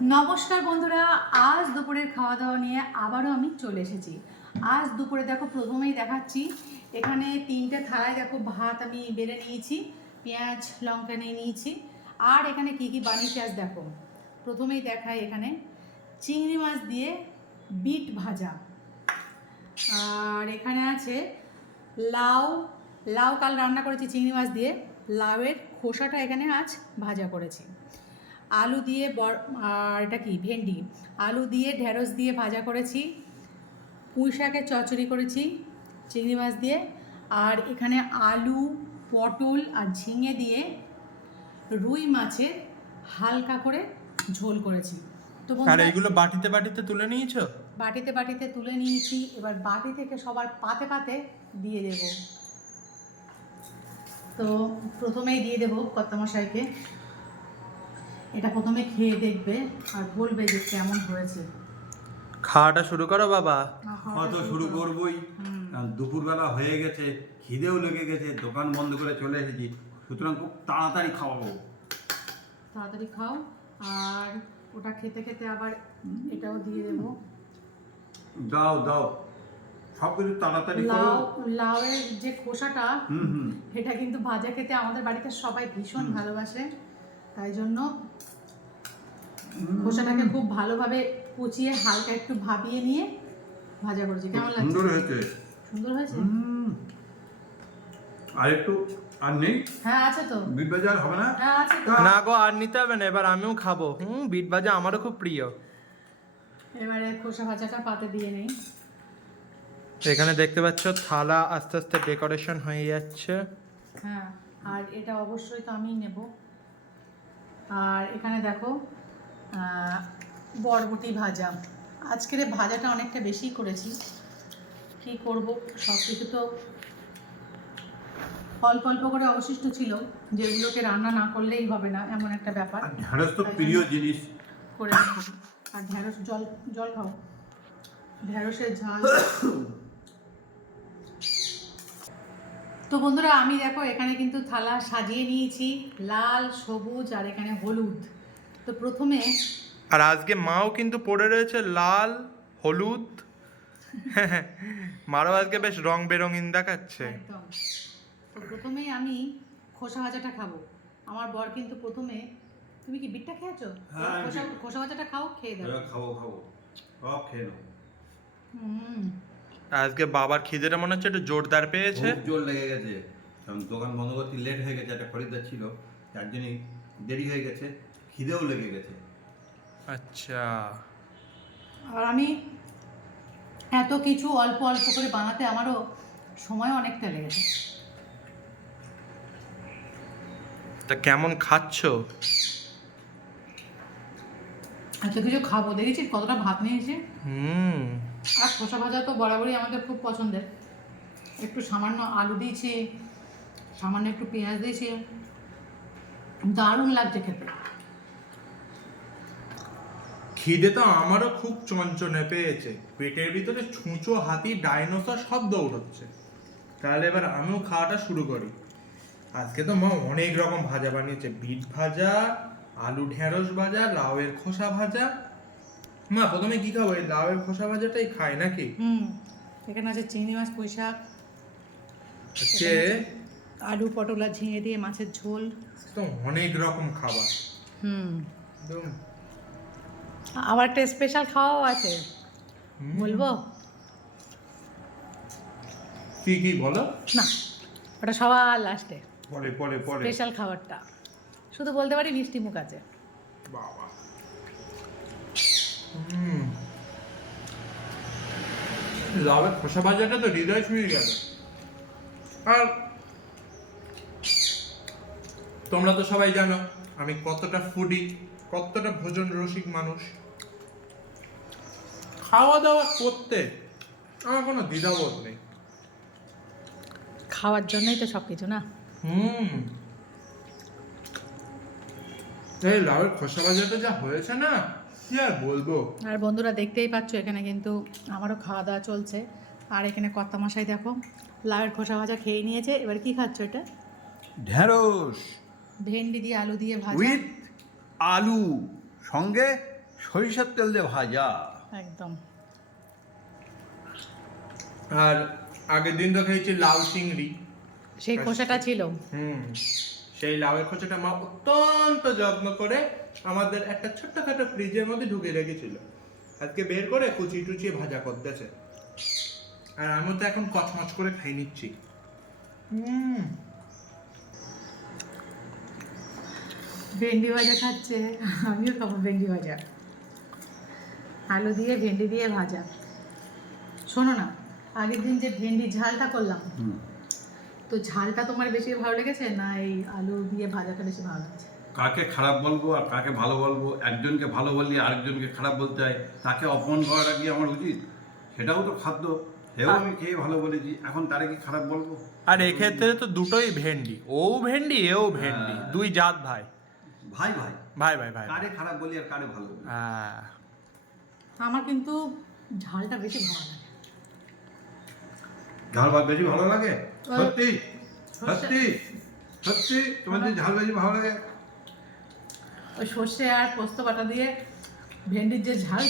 নমস্কার বন্ধুরা, আজ দুপুরের খাওয়া দাওয়া নিয়ে আবারও আমি চলে এসেছি। আজ দুপুরে দেখো, প্রথমেই দেখাচ্ছি এখানে 3টে থালায় দেখো ভাত আমি বেড়ে নিয়েছি, পেঁয়াজ লঙ্কা নিয়ে নিয়েছি। আর এখানে কি কি বানিয়েছি আজ দেখো। প্রথমেই দেখাই, এখানে চিংড়ি মাছ দিয়ে বিট ভাজা, আর এখানে আছে লাউ। লাউ কাল রান্না করেছি চিংড়ি মাছ দিয়ে, লাউয়ের খোসাটা এখানে আজ ভাজা করেছি। আলু দিয়ে আর এটা কি ভেন্ডি, আলু দিয়ে ঢেঁড়স দিয়ে ভাজা করেছি। পুঁই শাকের চচ্চড়ি করেছি চিংড়ি মাছ দিয়ে। আর এখানে আলু, পটল আর ঝিঙে দিয়ে রুই মাছের হালকা করে ঝোল করেছি। তো আর এইগুলো বাটিতে বাটিতে তুলে নিয়েছো? বাটিতে বাটিতে তুলে নিয়েছি, এবার বাটি থেকে সবার পাতে পাতে দিয়ে দেব। তো প্রথমেই দিয়ে দেবো কর্তামশাইকে। এটা প্রথমে খেয়ে দেখবে আর বলবে যে কেমন হয়েছে। খাওয়াটা শুরু করো বাবা। খাওয়া তো শুরু করবোই, দুপুরবেলা হয়ে গেছে, খিদেও লেগে গেছে, দোকান বন্ধ করে চলে এসেছি, সুতরাং খুব তাড়াতাড়ি খাওয়াবো। তাড়াতাড়ি খাও। আর ওটা খেতে খেতে আবার এটাও দিয়ে দেবো। দাও দাও, সব কিছু তাড়াতাড়ি করো। লাউয়ের যে খোসাটা, এটা কিন্তু ভাজা খেতে আমাদের বাড়িতে সবাই ভীষণ ভালোবাসে, তাই জন্য খোসাটাকে খুব ভালোভাবে কুচিয়ে হালকা একটু ভাবিয়ে নিয়ে ভাজা করেছি। কেমন লাগছে? সুন্দর হয়েছে। সুন্দর হয়েছে। আর একটু, আর নেই? হ্যাঁ আছে তো। বিট বাজার হবে না? হ্যাঁ আছে তো। না গো, আর নিতে হবে না, এবার আমিও খাবো। বিট ভাজা আমারও খুব প্রিয়। এবারে খোসা ভাজাটা পাতে দিয়ে নেই। এখানে দেখতে পাচ্ছ থালা আস্তে আস্তে ডেকোরেশন হয়ে যাচ্ছে। হ্যাঁ, আর এটা অবশ্যই তো আমিই নেব। আর এখানে দেখো বরবটি ভাজা। আজকের ভাজাটা অনেকটা বেশি করেছি, কি করব, সব কিছু তো অল্প অল্প করে অবশিষ্ট ছিল, যেগুলোকে রান্না না করলেই হবে না, এমন একটা ব্যাপার। ঢেঁড়স তো প্রিয় জিনিস করে নেব। আর ঢেঁড়স জল জল খাও, ঢেঁড়সের ঝাল। তো বন্ধুরা, আমি দেখো এখানে কিন্তু থালা সাজিয়ে নিয়েছি, লাল, সবুজ আর এখানে হলুদ। তো প্রথমে, আর আজকে মাও কিন্তু পড়ে রয়েছে লাল হলুদ। মারও আজকে বেশ রং বেরঙিন দেখাচ্ছে। একদম। তো প্রথমেই আমি খোসা ভাজাটা খাবো। আমার বর কিন্তু প্রথমে, তুমি কি বিটটা খেয়েছো? হ্যাঁ, খোসা ভাজাটা খাও, খেয়ে দাও। খাবো খাবো, সব খেয়ে নেবো। আজকে বাবার খিদেটা মনে হচ্ছে একটু জোরদার পেয়েছে। খুব জোর লেগে গেছে, কারণ দোকান বন্ধ করতে লেট হয়ে গেছে, একটা খরিদ্দার ছিল, তার জন্যই দেরি হয়ে গেছে, খিদেও লেগে গেছে। আচ্ছা। আর আমি এত কিছু অল্প অল্প করে বানাতে আমারও সময় অনেকটা লেগেছে। তা কেমন খাচ্ছো? এত কিছু খাবো, দেখেছি কতটা ভাত নিয়েছি। আর খোসা ভাজা তো বরাবরই আমাদের খুব পছন্দের। একটু সামান্য আলু দিয়েছি, সামান্য একটু পেঁয়াজ দিয়েছি, দারুণ লাগছে খেতে। খিদে তো আমারও খুব চঞ্চনে পেয়েছে, পেটের ভিতরে ছুঁচো, হাতি, ডাইনোসর সব দৌড়চ্ছে। তাহলে এবার আমিও খাওয়াটা শুরু করি। আজকে তো মা অনেক রকম ভাজা বানিয়েছে, বিট ভাজা, আলু ঢেঁড়স ভাজা, লাউয়ের খোসা ভাজা। মা প্রথমে কি খাবো? এই লাউয়ের খোসা ভাজাটাই খাই নাকি? এখানে আছে চিংড়ি মাছ, পুঁই শাক, হচ্ছে আলু পটল আর ঝিঙে দিয়ে মাছের ঝোল। তো অনেক রকম খাবার। একদম। আবার একটা স্পেশাল খাওয়াও আছে, বলবো? কি কি বলো না, ওটা সবার লাস্টে, পরে পরে পরে। স্পেশাল খাবারটা শুধু বলতে পারি মিষ্টি মুখ আছে। বাবা। লাউয়ের খোসা ভাজাটা তো হৃদয় ছুঁয়ে গেল। আর তোমরা তো সবাই জানো আমি কতটা ফুডি, কতটা ভোজন রসিক মানুষ। খাওয়া দাওয়া করতে আমার কোনো দ্বিধাবোধ নেই। খাওয়ার জন্যই তো সব কিছু না। এই লাউয়ের খোসা ভাজাটা যা হয়েছে না, কি আর বলবো। আর বন্ধুরা, দেখতেই পাচ্ছ এখানে কিন্তু আমারও খাওয়া দাওয়া চলছে। আর এখানে কর্তামশাই দেখো লাউয়ের খোসা ভাজা খেয়ে নিয়েছে। এবার কি খাচ্ছ? এটা ঢেঁড়স ভেন্ডি দিয়ে আলু দিয়ে ভাজা। উইথ আলু, সঙ্গে সরিষার তেল দিয়ে ভাজা। একদম। আর আগের দিন তো খেয়েছি লাউ চিংড়ি, সেই খোসাটা ছিল। সেই লাউয়ের খোসাটা মা অত্যন্ত যত্ন করে আমাদের একটা ছোট্টখাটো ফ্রিজের মধ্যে ঢুকিয়ে রেখেছিল। আজকে বের করে কুচি টুচিয়ে ভাজা করতেছে, আর আমি তো এখন কচমচ করে খাই নিচ্ছি। ভেন্ডি ভাজা খাচ্ছে, আমিও খাবো ভেন্ডি ভাজা, আলু দিয়ে ভেন্ডি দিয়ে ভাজা। শোনো না, আগের দিন যে ভেন্ডি ঝালটা করলাম, তো ঝালটা তোমার বেশি ভালো লেগেছে না এই আলু দিয়ে ভাজাটা বেশি ভালো লাগছে? কাকে খারাপ বলবো আর কাকে ভালো বলবো? একজনকে ভালো বললে আরেকজনকে খারাপ বলতে হয়, তাকে অপমান করাটা কি আমার উচিত? সেটাও তো খাদ্য, সেও আমি খেয়ে ভালো বলেছি, এখন তারে কি খারাপ বলবো? আর এক্ষেত্রে তো দুটোই ভেন্ডি, ও ভেন্ডি এও ভেন্ডি, দুই জাত ভাই। ভাই ভাই ভাই ভাই ভাই। কারে খারাপ বলি আর কারে ভালো বলি? আমার কিন্তু ঝালটা বেশি ভালো লাগে। ঝাল ভাত বেশি ভালো লাগে? সত্যি সত্যি সত্যি তোমার যে ঝাল বেশি ভালো লাগে? ওই সর্ষে আর পোস্ত বাটা দিয়ে ভেন্ডির যে ঝাল,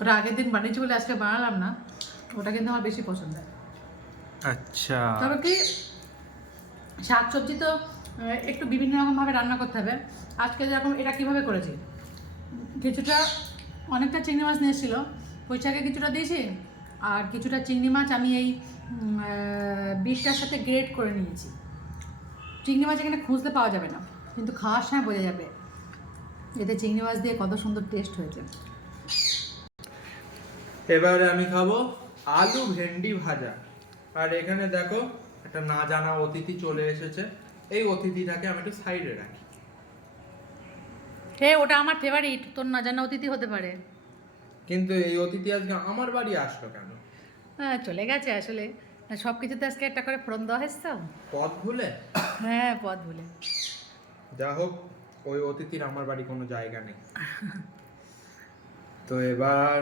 ওটা আগের দিন বানিয়েছি বলে আজকে বানালাম না, ওটা কিন্তু আমার বেশি পছন্দের। আচ্ছা। তবে কি শাক সবজি তো একটু বিভিন্ন রকমভাবে রান্না করতে হবে। আজকে যেরকম এটা কীভাবে করেছি, কিছুটা অনেকটা চিংড়ি মাছ নিয়ে এসেছিলো, ওই শাকে কিছুটা দিয়েছি, আর কিছুটা চিংড়ি মাছ আমি এই বিটটার সাথে গ্রেট করে নিয়েছি। চিংড়ি মাছ এখানে খুঁজতে পাওয়া যাবে না, কিন্তু খাওয়ার সময় বোঝা যাবে এতে চিংড়ি মাছ দিয়ে কত সুন্দর টেস্ট হয়েছে। এবারে আমি খাবো আলু ভেন্ডি ভাজা। আর এখানে দেখো একটা না জানা অতিথি চলে এসেছে, এই অতিথিটাকে আমি একটু সাইডে রাখি। হে, ওটা আমার ফেভারিট, তোর না জানা অতিথি হতে পারে। কিন্তু এই অতিথি আজকে আমার বাড়ি আসলো কেন? হ্যাঁ, চলে গেছে আসলে, সব কিছুতে আজকে একটা করে ফোড়ন দেওয়া হয়েছে তো। পথ ভুলে? হ্যাঁ, পথ ভুলে। যা হোক, ওই অতিথির আমার বাড়ি কোনো জায়গা নেই। তো এবার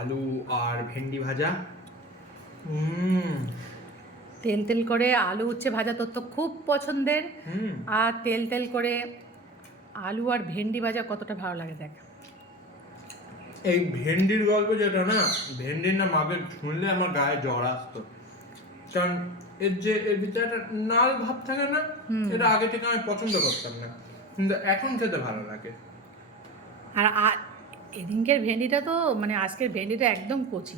আলু আর ভেন্ডি ভাজা। তেল তেল করে আলু উচ্ছে ভাজা তোর তো খুব পছন্দের, আর তেল তেল করে আলু আর ভেন্ডি ভাজা কতটা ভালো লাগে দেখ। এই ভেন্ডির গল্প যেটা না, ভেন্ডির না মাকে শুনলে আমার গায়ে জ্বর আসতো, কারণ এর ভিতরে একটা নাল ভাব থাকে না, এটা আগে থেকে আমি পছন্দ করতাম না, কিন্তু এখন খেতে ভালো লাগে। আর এদিনকের ভেন্ডিটা তো মানে আজকের ভেন্ডিটা একদম কচি,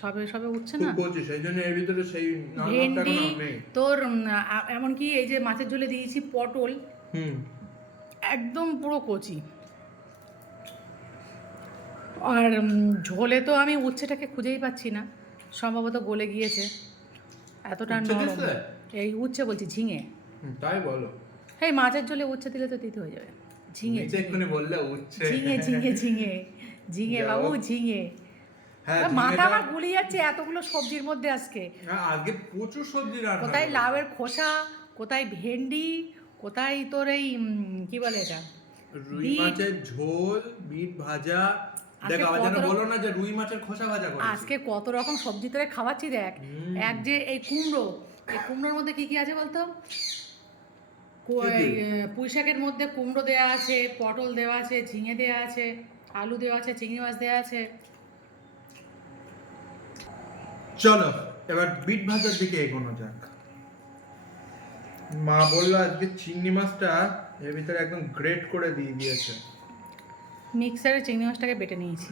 সবে সবে উঠছে না কচি, সেই জন্য এর ভিতরে সেই নাল ভাবটা ভেন্ডি নেই। তোর। এমনকি এই যে মাছের ঝোলে দিয়েছি পটল, একদম পুরো কচি। আর ঝোলে তো আমি উচ্ছেটাকে খুঁজেই পাচ্ছি না, সম্ভবত গলে গিয়েছে, এতটা নরম। এই উচ্ছে বলছি, ঝিঙে। তাই বলো? এই মাছের ঝোলে উচ্ছে দিলে তো তিতে হয়ে যাবে। ঝিঙে এক্ষুনি বললে উচ্ছে। ঝিঙে ঝিঙে ঝিঙে ঝিঙে বাবু, ঝিঙে। মাথা আমার গুলিয়ে যাচ্ছে এতগুলো সবজির মধ্যে আজকে। আজকে প্রচুর সবজি রান্না, কোথায় লাউয়ের খোসা, কোথায় ভেন্ডি, কোথায় তোর এই কি বলে এটা, রুই মাছের ঝোল, বিট ভাজা। দেখো আজ যেন বলো না যে রুই মাছের খোসা ভাজা করেছি। আজকে কত রকম সবজি তোরে খাওয়াচ্ছি দেখ। এক যে এই কুমড়ো, এই কুমড়োর মধ্যে কি কি আছে বলতো? পুঁই শাকের মধ্যে কুমড়ো দেওয়া আছে, পটল দেওয়া আছে, ঝিঙে দেওয়া আছে, আলু দেওয়া আছে, চিংড়ি মাছ দেওয়া আছে। চলো এবার বিট ভাজার দিকে এগোনো যাক। মা বললো আজকে চিংড়ি মাছটা এর ভিতরে একদম গ্রেট করে দিয়ে দিয়েছে। মিক্সারে চিংড়ি মাছটাকে বেটে নিয়েছি।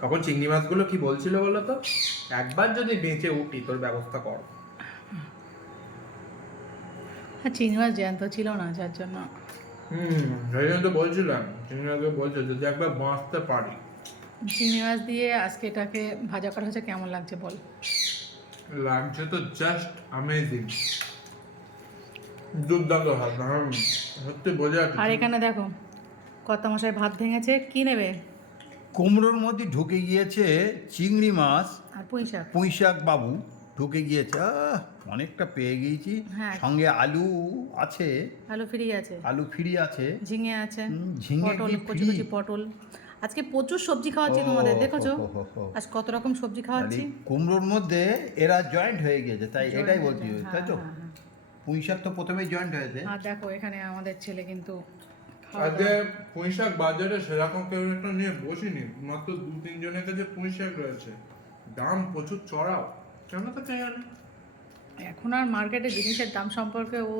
তখন চিংড়ি মাছগুলো কি বলছিল বলো তো, একবার যদি বেঁচে উঠি তোর ব্যবস্থা কর। হ্যাঁ, চিংড়ি মাছ জ্যান্ত ছিল না, যার জন্য। সেই জন্য তো বলছিলাম, চিংড়ি মাছকে বলছো যদি একবার বাঁচতে পারি। চিংড়ি মাছ দিয়ে আজকে এটাকে ভাজা করা হচ্ছে, কেমন লাগছে বল? লাগছে তো জাস্ট অ্যামেজিং, দুর্দান্ত ভাত, সত্যি বোঝা যাচ্ছে। আর এখানে দেখো কর্তা মশাই ভাত ভেঙেছে, কি নেবে? কুমড়োর মধ্যে ঢুকে গিয়েছে চিংড়ি মাছ আর পুঁই শাক। পুঁই শাক বাবু ঢুকে গিয়েছে, অনেকটা পেয়ে গিয়েছি। হ্যাঁ। সঙ্গে আলু আছে, আলু ফ্রি আছে, আলু ফ্রি আছে, ঝিঙে আছে, ঝিঙে পটল, কি কচি কচি পটল। আজকে প্রচুর সবজি খাওয়াচ্ছি তোমাদের, দেখেছো আজ কত রকম সবজি খাওয়াচ্ছি। কুমড়োর মধ্যে এরা জয়েন্ট হয়ে গিয়েছে, তাই এটাই বলছি, তাই তো? পুঁই শাক তো প্রথমেই জয়েন্ট হয়েছে। আর দেখো এখানে আমাদের ছেলে কিন্তু আজকে পুঁই শাক বাজারে সেরকম কেউ একটা নিয়ে বসিনি, মাত্র 2-3 জনের কাছে পুঁই শাক রয়েছে, দাম প্রচুর চড়াও, কেন তো কে জানে। এখন আর মার্কেটে জিনিসের দাম সম্পর্কে ও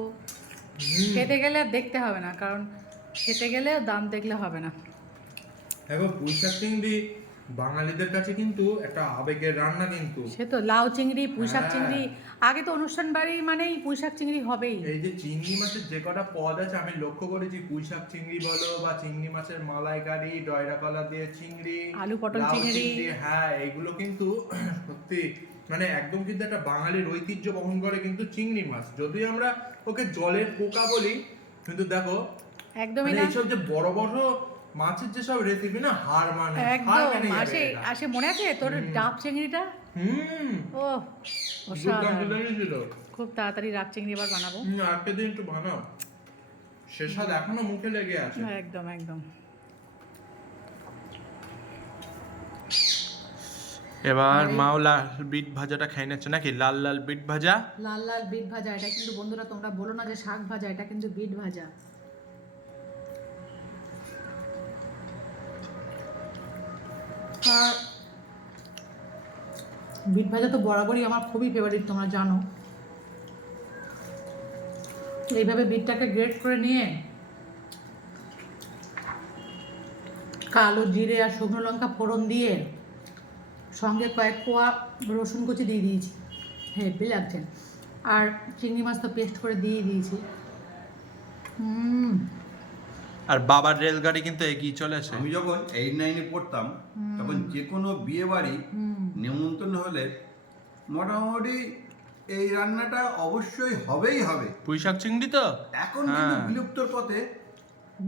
খেতে গেলে আর দেখতে হবে না, কারণ খেতে গেলেও দাম দেখলে হবে না। এখন পুঁই শাক চিংড়ি বাঙালিদের কাছে কিন্তু একটা আবেগের রান্না কিন্তু। সে তো লাউ চিংড়ি, পুঁইশাক হ্যাঁ। চিংড়ি, আগে তো অনুষ্ঠান বাড়ি মানেই পুঁইশাক চিংড়ি হবেই। এই যে চিংড়ি মাছের যে কটা পদ আছে আমি লক্ষ্য করেছি, পুঁই শাক চিংড়ি বলো বা চিংড়ি মাছের মালাইকারি, ডয়রা কলা দিয়ে চিংড়ি, আলু পটল লাউ চিংড়ি। হ্যাঁ এগুলো কিন্তু সত্যি মানে একদম কিন্তু একটা বাঙালির ঐতিহ্য বহন করে কিন্তু চিংড়ি মাছ। যদি আমরা ওকে জলের পোকা বলি, কিন্তু দেখো একদমই মানে না, এইসব যে বড় বড় মাছের যেসব রেসিপি না হার মানে একদম আসে মনে আছে তোর ডাব চিংড়িটা? ও অসাধারণ, ছিল। খুব তাড়াতাড়ি ডাব চিংড়ি এবার বানাবো। আজকে দিন একটু বানাও, সে স্বাদ এখনো মুখে লেগে আছে। একদম একদম। এবার আরে- মাও লাল বিট ভাজাটা খাই নিচ্ছে নাকি, লাল লাল বিট ভাজা। লাল লাল বিট ভাজা, এটা কিন্তু বন্ধুরা তোমরা বলো না যে শাক ভাজা, এটা কিন্তু বিট ভাজা। আর বিট ভাজা তো বরাবরই আমার খুবই ফেভারিট, তোমরা জানো। এইভাবে বিটটাকে গ্রেট করে নিয়ে কালো জিরে আর শুকনো লঙ্কা ফোড়ন দিয়ে সঙ্গে কয়েক কোয়া রসুন কুচি দিয়ে দিয়েছি, হেভি লাগছে। আর চিংড়ি মাছ তো পেস্ট করে দিয়ে দিয়েছি। আর বাবার রেলগাড়ি কিন্তু এগিয়ে চলেছে। আমি যখন 8-9-এ পড়তাম তখন যে কোনো বিয়ে বাড়ি নেমন্তন্ন হলে মোটামুটি এই রান্নাটা অবশ্যই হবেই হবে। পুঁই শাক চিংড়ি তো এখন কিন্তু হ্যাঁ। বিলুপ্তর পথে।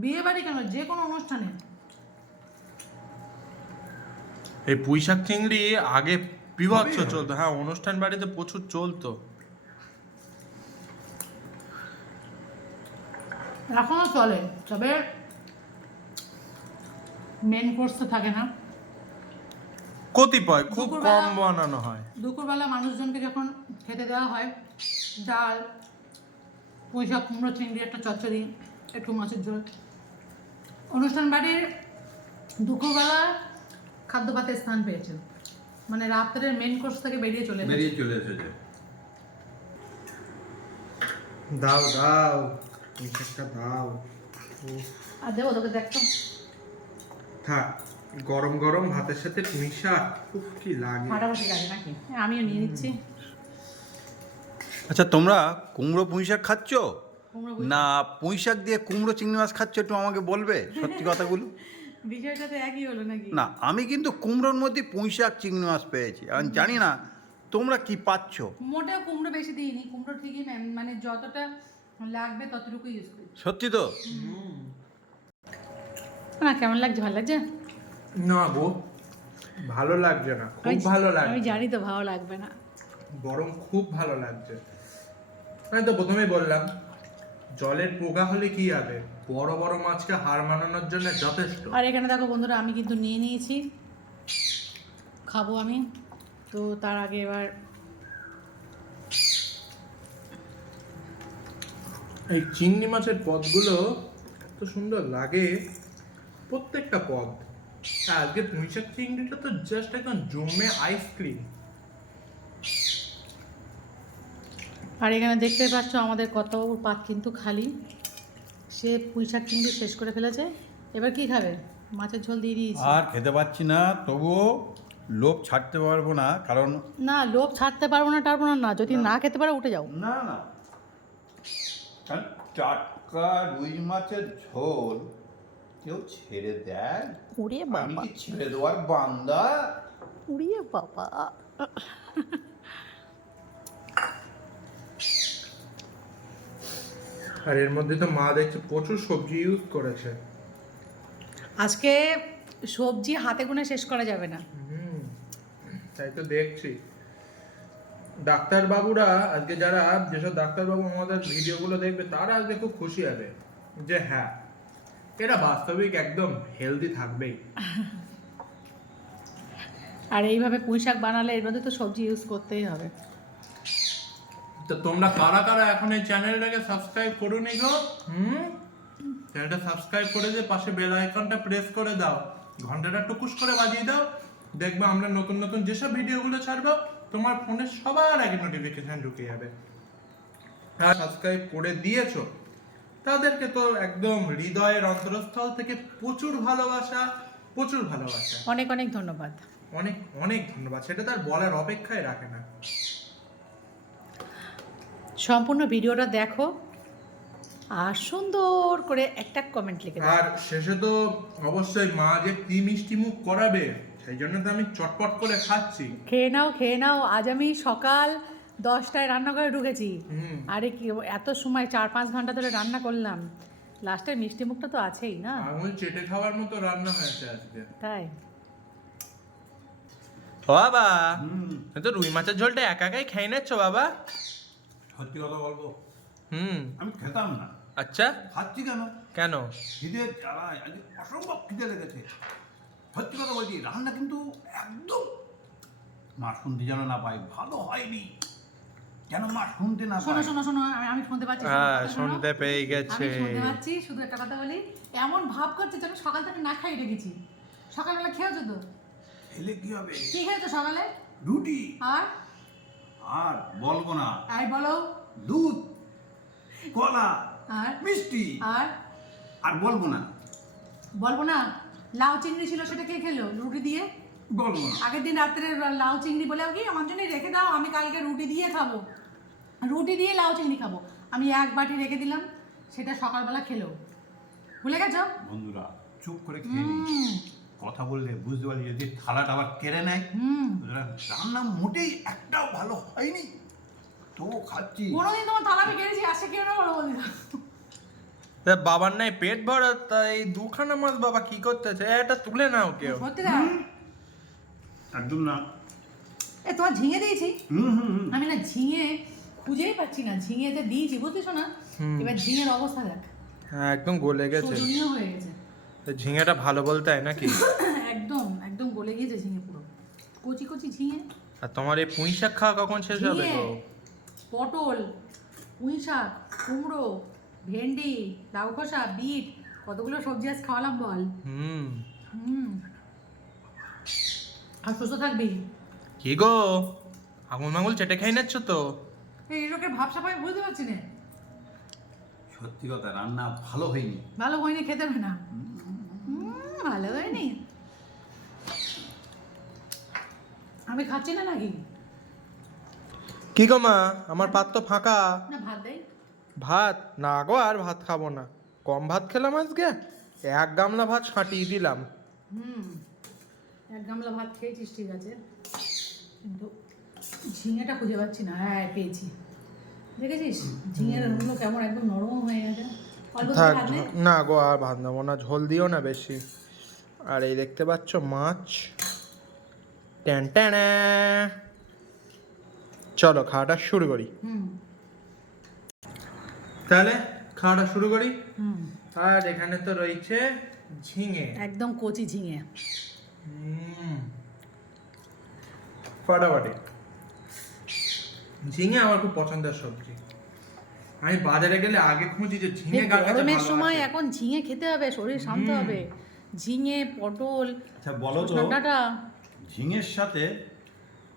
বিয়ে বাড়ি কেন, যে কোনো অনুষ্ঠানে। এই পুঁই শাক চিংড়ি আগে বিভৎস হবেই হবে। চলতো, হ্যাঁ অনুষ্ঠান বাড়িতে প্রচুর চলতো। এখনও চলে, তবে মেন কোর্স তো থাকে না, কতিপয় খুব দুপুরবেলা- কম বানানো হয়। দুপুরবেলা মানুষজনকে যখন খেতে দেওয়া হয় ডাল, পুঁইশাক, কুমড়ো, চিংড়ি, একটা চচ্চড়ি, একটু মাছের ঝোল। অনুষ্ঠান বাড়ির দুপুরবেলা খাদ্যপাতের স্থান পেয়েছে, মানে রাত্রের মেন কোর্স থেকে বেরিয়ে চলে গেছে। বেরিয়ে চলে এসেছে। দাও দাও পুঁই শাকটা দাও। আর দেবো তোকে, দেখতো থাক, গরম গরম ভাতের সাথে পুঁই শাক খুব কি লাগে। ফাটাফাটি লাগে নাকি? হ্যাঁ, আমিও নিয়ে নিচ্ছি আচ্ছা, তোমরা কুমড়ো পুঁই শাক খাচ্ছ কুমড়ো। না পুঁই শাক দিয়ে কুমড়ো চিংড়ি মাছ খাচ্ছ? একটু আমাকে বলবে সত্যি কথাগুলো। বিষয়টা তো একই হলো নাকি? না, আমি কিন্তু কুমড়োর মধ্যে পুঁই শাক চিংড়ি মাছ পেয়েছি। আমি জানি না তোমরা কি পাচ্ছ। মোটেও কুমড়ো বেশি দিইনি, কুমড়ো ঠিকই মানে যতটা লাগবে ততটুকু ইউজ করি। সত্যি তো? না কেমন লাগছে, ভালো লাগছে? না গো, ভালো লাগছে না, খুব ভালো আমি লাগছে, জানি তো ভালো লাগবে না। বরং খুব ভালো লাগছে। আমি তো প্রথমেই বললাম জলের পোকা হলে কি হবে, বড় বড় মাছকে হার মানানোর জন্য যথেষ্ট। আর এখানে দেখো বন্ধুরা, আমি কিন্তু নিয়ে নিয়েছি, খাবো আমি। তো তার আগে এবার এই চিংড়ি মাছের পদগুলো এত সুন্দর লাগে, প্রত্যেকটা পদ। আর আজকে পুঁই শাক চিংড়িটা তো জাস্ট একদম জমে আইসক্রিম। আর এখানে দেখতে পাচ্ছ আমাদের কর্তাবাবুর পাত কিন্তু খালি, সে পুঁইশাক চিংড়ি শেষ করে ফেলেছে। এবার কি খাবে? মাছের ঝোল দিয়ে দিয়েছি। আর খেতে পাচ্ছি না, তবুও লোভ ছাড়তে পারবো না, কারণ না, লোভ ছাড়তে পারবো না, না, যদি না খেতে পারো উঠে যাও। না না, কারণ টাটকা রুই মাছের ঝোল কেউ ছেড়ে দেয়? উড়িয়ে আমি বাবা, কি ছেড়ে দেওয়ার বান্দা? উড়িয়ে বাবা। আর এর মধ্যে তো মা দেখছি প্রচুর সবজি ইউজ করেছে। আজকে সবজি হাতে গুনে শেষ করা যাবে না। তাই তো দেখছি। ডাক্তারবাবুরা আজকে, যারা যেসব ডাক্তারবাবু আমাদের ভিডিওগুলো দেখবে তারা আজকে খুব খুশি হবে যে হ্যাঁ এরা বাস্তবিক একদম হেলদি থাকবেই। আর এইভাবে পুঁইশাক বানালে এর মধ্যে তো সবজি ইউজ করতেই হবে। তো তোমরা কারা কারা এখন এই চ্যানেলটাকে সাবস্ক্রাইব করোনি গো? চ্যানেলটা সাবস্ক্রাইব করে দিয়ে পাশে বেল আইকনটা প্রেস করে দাও, ঘন্টাটা টুকুস করে বাজিয়ে দাও, দেখবে আমরা নতুন নতুন যেসব ভিডিওগুলো ছাড়বো তোমার ফোনে সবার আগে নোটিফিকেশন ঢুকে যাবে। আর সাবস্ক্রাইব করে দিয়েছো তাদেরকে তো একদম হৃদয়ের অন্তরস্থল থেকে প্রচুর ভালোবাসা, প্রচুর ভালোবাসা, অনেক অনেক ধন্যবাদ। অনেক অনেক ধন্যবাদ। সেটা তার বলার অপেক্ষায় রাখে না। সম্পূর্ণ ভিডিওটা দেখো আর সুন্দর করে একটা কমেন্ট লিখে দাও। আর শেষে তো অবশ্যই মা যে কি মিষ্টি মুখ করাবে সেই জন্য তো আমি চটপট করে খাচ্ছি। খেয়ে নাও খেয়ে নাও। আজ আমি সকাল 10টায় রান্নাঘরে ঢুকেছি। আরে কি এত সময় 4-5 ঘন্টা ধরে রান্না করলাম, লাস্টে মিষ্টি মুখটা তো আছেই না। আঙুল চেটে খাওয়ার মতো রান্না হয়েছে আজকে। তাই ও বাবা, তো রুই মাছের ঝোলটা একা একাই খেয়ে নিচ্ছ বাবা? সত্যি কথা বলবো, হুম, আমি খেতাম না। আচ্ছা, খাচ্ছি কেন? কেন? খিদে জ্বালায়, আজ অসম্ভব খিদে লেগেছে। সত্যি কথা বলছি, রান্না কিন্তু একদম মা শুনতে যেন না পাই, ভালো হয়নি। কেন মা শুনতে না শোনো পাই? শোনো শোনো, আমি শুনতে পাচ্ছি। হ্যাঁ, শোনো। শুনতে পেয়ে গেছে। আমি শুনতে পাচ্ছি। শুধু একটা কথা বলি, এমন ভাব করছে যেন সকাল থেকে না খাই রেখেছি। সকালবেলা খেয়েছো তো? খেলে কি হবে? কি খেয়েছো সকালে? রুটি। আর আর বলবো না, এই বলো। দুধ, কলা, আর মিষ্টি। আর বলবো না, বলবো না। লাউ চিংড়ি ছিল, সেটা কে খেলো রুটি দিয়ে? বলবো না। আগের দিন রাত্রে লাউ চিংড়ি বলে কি আমার জন্য রেখে দাও, আমি কালকে রুটি দিয়ে খাবো, রুটি দিয়ে লাউ চিংড়ি খাবো। আমি এক বাটি রেখে দিলাম, সেটা সকালবেলা খেলো। ভুলে গেছো? বন্ধুরা চুপ করে খেয়ে নিই। কথা বললে বুঝতে পারি, যদি থালাটা আবার কেড়ে নেয়। রান্না মোটেই একটাও ভালো হয়নি, তো খাচ্ছি। কোনোদিন তোমার থালাতে কেড়েছি আসে কেউ না বলো বলি। বাবার নাই পেট ভরা, তাই দুখানা মাছ বাবা কি করতেছে? এটা তুলে নাও কেউ। সত্যি না? একদম না। এ তোমার ঝিঙে দিয়েছি। হুম হুম হুম। আমি না ঝিঙে খুঁজেই পাচ্ছি না, ঝিঙেতে দিয়েছি বুঝতেছো না? এবার ঝিঙের অবস্থা দেখ, হ্যাঁ, একদম গলে গেছে। শোচনীয় হয়ে গেছে। তো ঝিঙেটা ভালো বলতে হয় নাকি? একদম একদম গলে গিয়েছে ঝিঙে, পুরো কচি কচি ঝিঙে। আর তোমার এই পুঁই শাক খাওয়া কখন শেষ হবে ঝিঙে, গো? পটল, পুঁই শাক, কুমড়ো, ভেন্ডি, লাউ খোসা, বিট, কতগুলো সবজি আজ খাওয়ালাম বল। হুম। আর সুস্থ থাকবি। কি গো, আঙুল মাঙুল চেটে খাই নিচ্ছ তো? এই লোকের ভাবসাব আমি বুঝতে পারছি না। সত্যি কথা, রান্না ভালো হয়নি। ভালো হয়নি, খেতে হবে না। ভালো হয়নি, আমি খাচ্ছি না নাকি? কি গো মা, আমার পাত তো ফাঁকা। না ভাত দেয়। ভাত না গো, আর ভাত খাবো না। কম ভাত খেলাম আজকে, 1 গামলা ভাত ছাঁটিয়ে দিলাম। এক গামলা ভাত খেয়েছিস ঠিক আছে, কিন্তু ঝিঙেটা খুঁজে পাচ্ছি না। হ্যাঁ পেয়েছি, দেখেছিস ঝিঙের গুলো কেমন একদম নরম হয়ে গেছে। অল্প থাক, ভাত নে। না গো আর ভাত নেবো না, ঝোল দিও না বেশি। আর এই দেখতে পাচ্ছ মাছ। ট্যান ট্যানা। চলো খাওয়াটা শুরু করি। তাহলে খাওয়াটা শুরু করি। আর এখানে তো রয়েছে ঝিঙে, একদম কচি ঝিঙে। ফাটাফাটি। ঝিঙে আমার খুব পছন্দের সবজি। আমি বাজারে গেলে আগে খুঁজি যে ঝিঙে কার কাছে গরমের ভালো সময় আছে। এখন ঝিঙে খেতে হবে, শরীর শান্ত হবে। ঝিঙে, পটল, আচ্ছা বলো তো, ডাঁটা। ঝিঙের সাথে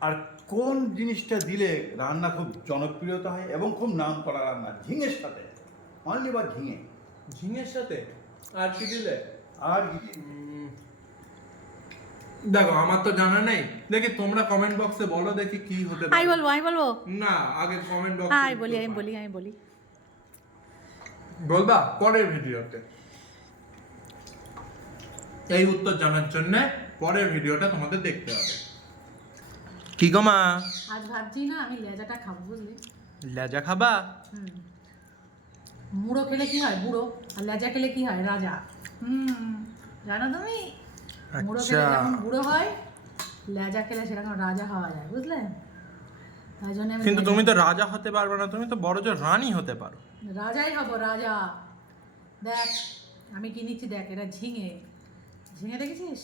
আর কোন জিনিসটা দিলে রান্না খুব জনপ্রিয়তা হয় এবং খুব নাম করা রান্না? ঝিঙের সাথে, অনলি বা ঝিঙে। ঝিঙের সাথে আর কি দিলে? আর দেখো আমার তো জানা নেই, দেখি তোমরা কমেন্ট বক্সে বলো দেখি কি হতে আমি পারে। বলবো না, আগে কমেন্ট বক্সে আমি বলি বলবা পরের ভিডিওতে। এই উত্তর জানার জন্য পরের ভিডিওটা তোমাদের দেখতে হবে। কি গো মা, আজ ভাবছি না আমি লেজাটা খাবো, বুঝলি? লেজা খাবা? মুড়ো খেলে কি হয় বুড়ো, আর লেজা খেলে কি হয় রাজা। জানো তুমি? মুড়ো খেলে আচ্ছা। যেমন বুড়ো হয়, লেজা খেলে সেরকম রাজা হওয়া যায়, বুঝলে? তাই জন্য আমি কিন্তু তুমি তো রাজা হতে পারবে না, তুমি তো বড় জোর রানী হতে পারো। রাজাই হব, রাজা। দেখ আমি কি নিচ্ছি, দেখ এটা ঝিঙে, ঝিঙে দেখেছিস?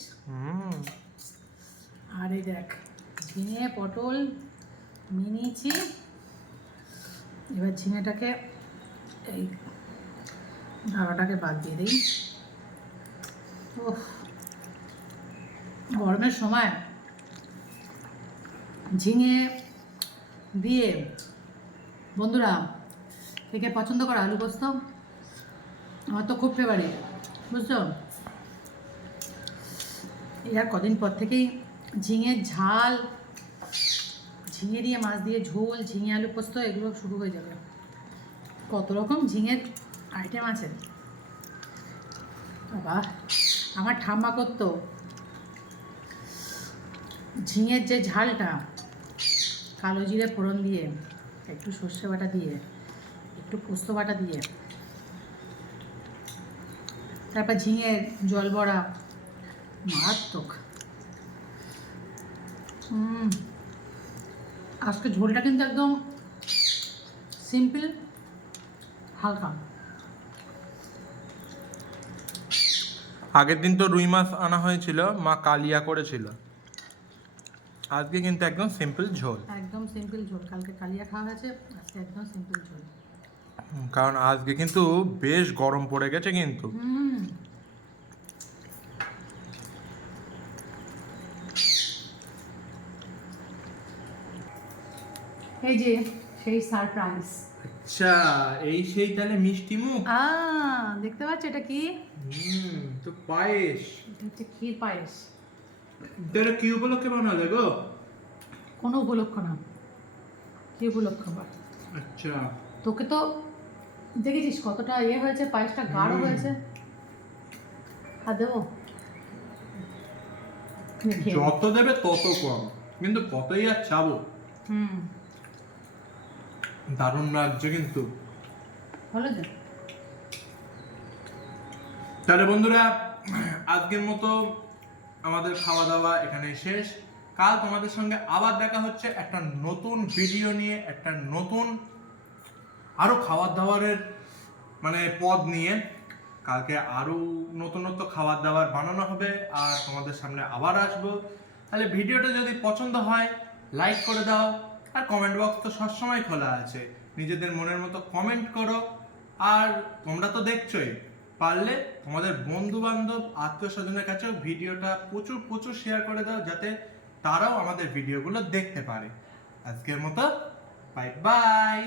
আর এই দেখ ঝিঙে, পটল নিয়ে নিয়েছি। এবার ঝিঙেটাকে এই ঢাকাটাকে বাদ দিয়ে দিই। ওহ, গরমের সময় ঝিঙে দিয়ে বন্ধুরা কে কে পছন্দ করে আলু পোস্ত? আমার তো খুব ফেভারিট, বুঝছো? এর কদিন পর থেকেই ঝিঙের ঝাল, ঝিঙে দিয়ে মাছ দিয়ে ঝোল, ঝিঙে আলু পোস্ত এগুলো শুরু হয়ে যাবে। কত রকম ঝিঙের আইটেম আছে বাবা। আমার ঠাম্মা করতো ঝিঙের যে ঝালটা কালো জিরে ফোড়ন দিয়ে, একটু সর্ষে বাটা দিয়ে, একটু পোস্ত বাটা দিয়ে, তারপর ঝিঙের জল বড়া, মারাত্মক। আজকে ঝোলটা কিন্তু একদম সিম্পল, হালকা। আগের দিন তো রুই মাছ আনা হয়েছিল, মা কালিয়া করেছিল। আজকে কিন্তু একদম সিম্পল ঝোল। একদম সিম্পল ঝোল। কালকে কালিয়া খাওয়া হয়েছে, আজকে একদম সিম্পল ঝোল। কারণ আজকে কিন্তু বেশ গরম পড়ে গেছে কিন্তু। এই যে সেই সারপ্রাইজ। আচ্ছা, এই সেই তাহলে মিষ্টি মুখ। দেখতে পাচ্ছ এটা কি? তো পায়েস। এটা হচ্ছে ক্ষীর পায়েস। এটা কি উপলক্ষে বানালে গো? কোনো উপলক্ষ না, কি উপলক্ষ আবার? আচ্ছা, তোকে তো দেখেছিস কতটা ইয়ে হয়েছে, পায়েসটা গাঢ় হয়েছে। আর দেবো? দেখি। যত দেবে তত কম, কিন্তু কতই আর চাবো। দারুণ লাগছে কিন্তু। ভালো যে। তাহলে বন্ধুরা, আজকের মতো আমাদের খাওয়া দাওয়া এখানে শেষ। কাল তোমাদের সঙ্গে আবার দেখা হচ্ছে একটা নতুন ভিডিও নিয়ে, একটা নতুন আরো খাবার দাবারের মানে পদ নিয়ে। কালকে আরো নতুন নতুন খাবার দাবার বানানো হবে আর তোমাদের সামনে আবার আসবো। তাহলে ভিডিওটা যদি পছন্দ হয় লাইক করে দাও, আর কমেন্ট বক্স তো সবসময় খোলা আছে, নিজেদের মনের মতো কমেন্ট করো। আর তোমরা তো দেখছোই, পারলে তোমাদের বন্ধু বান্ধব আত্মীয় স্বজনের কাছেও ভিডিওটা প্রচুর প্রচুর শেয়ার করে দাও, যাতে তারাও আমাদের ভিডিওগুলো দেখতে পারে। আজকের মতো বাই বাই।